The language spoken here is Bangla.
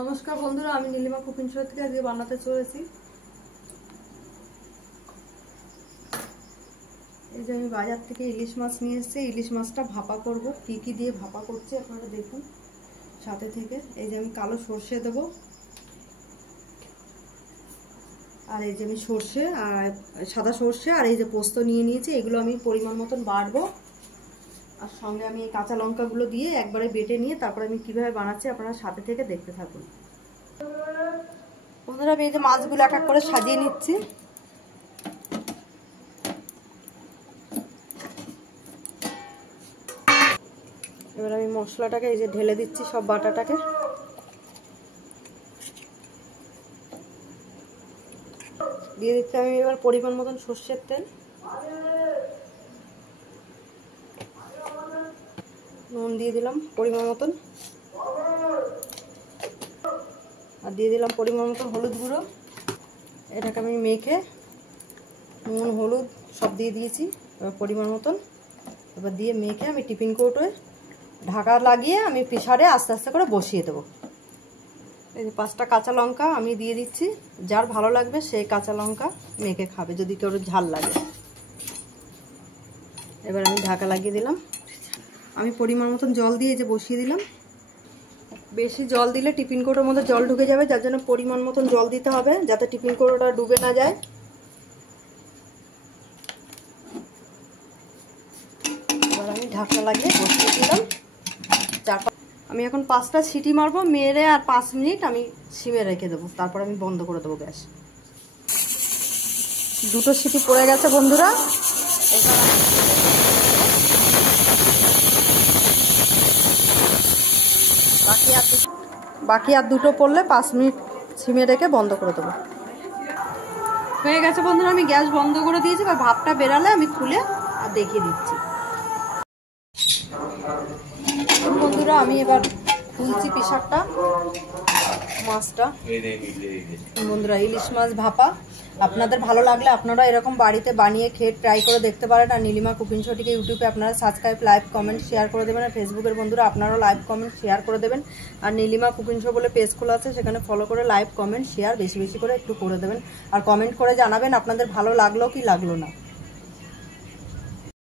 নমস্কার বন্ধুরা, আমি নীলিমা কুকিং শো থেকে আজকে বানাতে চলেছি। এই যে আমি বাজার থেকে ইলিশ মাছ নিয়ে এসেছি। ইলিশ মাছটা ভাপা করব। কি কি দিয়ে ভাপা করছি আপনারা দেখুন সাথে থেকে। এই যে আমি কালো সর্ষে দেব, আর এই যে আমি সর্ষে আর সাদা সর্ষে আর এই যে পোস্ত নিয়ে নিয়েছি। এগুলো আমি পরিমাণ মতন বাড়বো, আর সঙ্গে আমি এই কাঁচা লঙ্কাগুলো দিয়ে একবারে বেটে নিয়ে তারপর আমি কিভাবে বানাচ্ছি আপনারা সাথে থেকে দেখতে থাকুন। বন্ধুরা, আমি এই যে মাছগুলো এক এক করে সাজিয়ে নিচ্ছি। এবার আমি মশলাটাকে এই যে ঢেলে দিচ্ছি, সব বাটাটাকে। দিয়ে দিচ্ছি আমি এবার পরিমাণ মতন সর্ষের তেল, নুন দিয়ে দিলাম পরিমাণ মতন, আর দিয়ে দিলাম পরিমাণ মতন হলুদ গুঁড়ো। এটাকে আমি মেখে নুন হলুদ সব দিয়ে দিয়েছি এবার পরিমাণ মতন। এবার দিয়ে মেখে আমি টিফিন কৌটোয় ঢাকা লাগিয়ে আমি প্রেসারে আস্তে আস্তে করে বসিয়ে দেবো। এই যে 5টা কাঁচা লঙ্কা আমি দিয়ে দিচ্ছি। যার ভালো লাগবে সেই কাঁচা লঙ্কা মেখে খাবে, যদি কেউ ঝাল লাগে। এবার আমি ঢাকা লাগিয়ে দিলাম। আমি পরিমাণ মতন জল দিয়ে যে বসিয়ে দিলাম। বেশি জল দিলে টিফিন কৌটোর মধ্যে জল ঢুকে যাবে, যার জন্য পরিমাণ মতন জল দিতে হবে যাতে টিফিন কৌটোটা ডুবে না যায়। এবার আমি ঢাকা লাগিয়ে বসিয়ে দিলাম। আমি এখন 5টা সিটি মারবো, মেরে আর 5 মিনিট আমি সিমে রেখে দেবো, তারপর আমি বন্ধ করে দেবো গ্যাস। 2টো সিটি পড়ে গেছে বন্ধুরা। বাকি আর 2টো পড়লে 5 মিনিট সিমে রেখে বন্ধ করে দেবো। হয়ে গেছে বন্ধুরা, আমি গ্যাস বন্ধ করে দিয়েছি। এবার ভাপটা বেরালে আমি খুলে আর দেখিয়ে দিচ্ছি। বন্ধুরা, আমি এবার খুলছি প্রেসারটা, মাছটা। বন্ধুরা, ইলিশ মাছ ভাপা। আপনাদের ভালো লাগলে আপনারা এরকম বাড়িতে বানিয়ে খেয়ে ট্রাই করে দেখতে পারেন। আর নীলিমা কুকিং শোটিকে ইউটিউবে আপনারা সাবস্ক্রাইব, লাইক, কমেন্ট, শেয়ার করে দেবেন। আর ফেসবুকের বন্ধুরা আপনারাও লাইক, কমেন্ট, শেয়ার করে দেবেন। আর নীলিমা কুকিং শো বলে পেজ খোলা আছে, সেখানে ফলো করে লাইক, কমেন্ট, শেয়ার বেশি বেশি করে একটু করে দেবেন। আর কমেন্ট করে জানাবেন আপনাদের ভালো লাগলো কি লাগলো না।